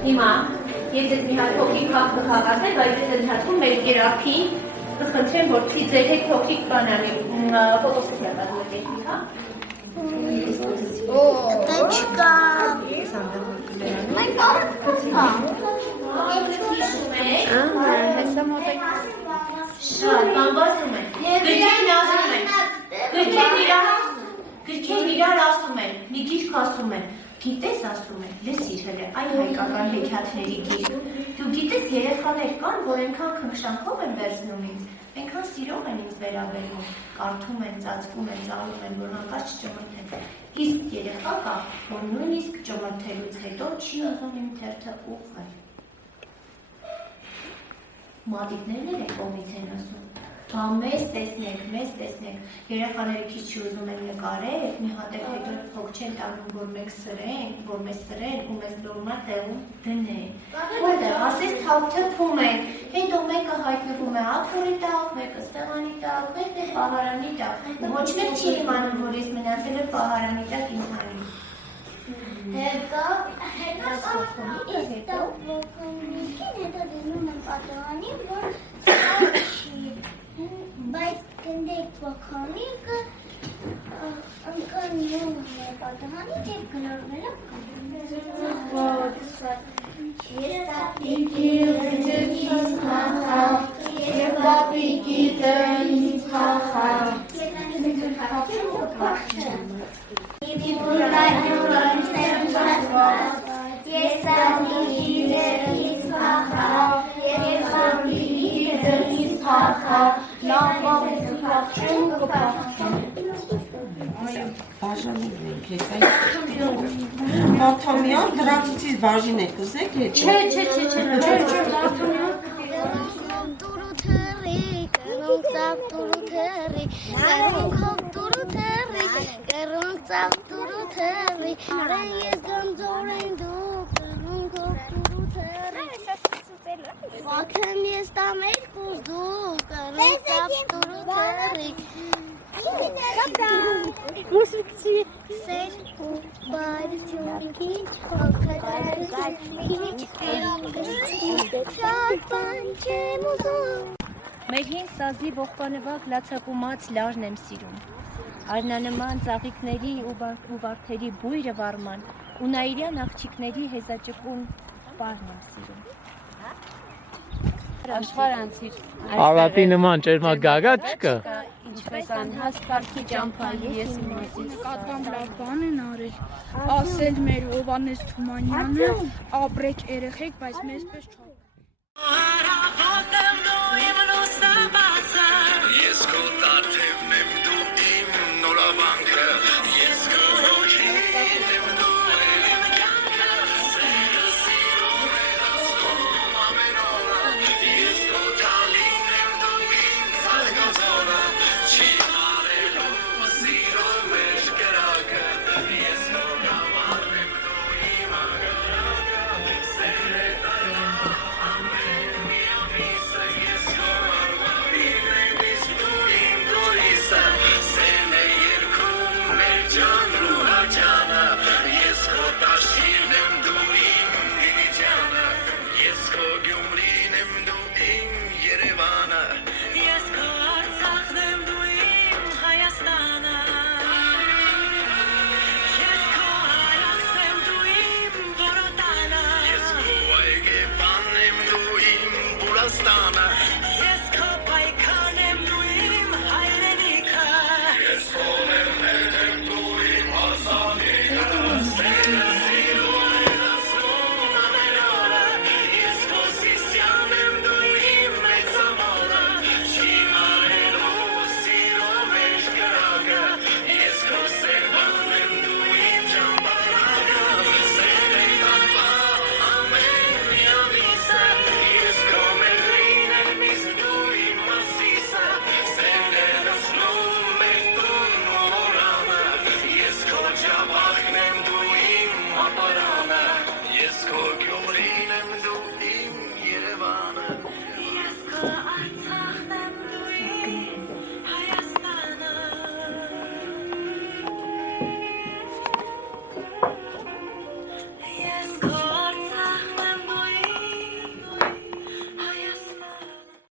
Հիմա, ես ես մի հատ հոգի կաղ կխաղացել, բայց ես ընթացքում մեր կերապին կխնդրեմ, որ ձեր հետ հոգիք բանանի ֆոտոսեսիա կազմեք հա? Տեչկա Մենք արդքա Հեսա մոտեք Շատ, բամբասում են Գրքեն ասում են Գրքեն իրար ասում են Մի գիրք ասում են Գիտես ասում են, լսիր հլը, այ հայկական հեքիաթների գիրք Դու գիտես երեխաներ կան, որ ենքան քնքշանքով են վերցնում ինձ Ենքան սիրով են ինձ վերաբերում Կարդում են, ծածկում են, ծալում են, որ հանկարծ չճմրթեն Իսկ երեխա կա, որ նույնիսկ ճմրթելուց հետո չի ուզում իմ թերթը ուղղել Մատիկներն են կողմից են ասում Բա մեզ տեսնեք, երեխաները քիչ չի ուզում են նկարել, մի հատ էլ հետո փոք չեն տանում, որ մեզ սրեն ու մեզ դորմա տեղում դնեն։ Որտեղ ասես թափթփում են, հետո մեկը հայտնվում է աթոռի տակ, մեկը ստեղանի տակ, մեկը պահարանի տակ։ Ոչ մեկ չի իմանում, որ ես մնացել եմ պահարանի տակ ինձ հանի։ Հետո դնում եմ պատահանի, որ չի, բայց գնդեք վականիկը ընկանում է պատահանի և գնորվելով Ես ապիկի վրջջից խախավ, և ապիկի տնից խախավ Ես ապիկի դրից խախավ, և ապիկի դրից խախավ, լավավ կպախչում կպախչում Բաժանիվ ենք ես այն Մարդամյան դրանցից բաժին եք ուզեք հետ Չէ Մարդամյան Տուրու թերի, կրունք ծավ տուրու թերի Կրունքով տուրու թերի, կրունք ծավ տուրու թերի Ռեն ես գնձոր են դու, կրունքով տուրու թերի Վաքեմ ես տամ երկուս դու, կրունք ծավ տուրու թերի Մուսիկցի Սեր ու բարություն քիչ հոգադար քիչ Շատ բան չեմ ուզում Մեր հին սազի ողբանվակ լացակումած լարն եմ սիրում Արնանման ծաղիկների ու վարդերի բույրը վարման ու նայիրյան աղջիկների հեզաճկուն պարն եմ սիրում Աշխարհանցիր Արատի նման ճերմակ գագա չկա Ինչպես անհաս կարգի ճամփայի ես իմացից Կատվան լավ բան են արել Ասել մեր Հովանես Թումանյանը ապրեք երեխեք, բայց մեզ պես չափ Ես քո տարթևն եմ դու իմ նորավանքը Ես քո հոգին եմ դու իմ կյանքը Սերը սիրում էր ասում ամեն օրը Ես քո թալին եմ դու իմ զարգացողը Չի արելու սիրում էր կրակը Ես քո համար եմ դու իմ ագարակը Սերը տարվա ամեն մի ամիսը Ես քո արվարին եմ իսկ դու իմ դուրիսը Սեն է երկում մեր ջան ռուհաջանը Ես քո տաշիրն եմ դու իմ դիվիջանը Ես քո գյումրին եմ դու իմ Երևանը Ես քո Արցախն եմ դու իմ Հայաստանը Ես քո Արաքս եմ դու իմ Որոտանը Ես քո Այգեպանն եմ դու իմ Բուրաստանը Ես քո պայքան եմ դու իմ հայրենիքը Ես քո լեռներն եմ դու իմ հարսանիքը Սերը սիրում էր ասում ամեն օրը Ես քո Սիսիան եմ դու իմ մեծամորը Չի մարելու սիրում էր կրակը Ես քո Սևան եմ դու իմ ճամբարակը Սերը տարվա ամեն մի ամիսը Ես քո մեղրին եմ իսկ դու իմ մասիսը Սերը լցնում մեր տուն ու օրանը Ես քո ջավախն եմ դու իմ ապարանը Ես քո գյումրին եմ դու իմ Երևանը Ես քո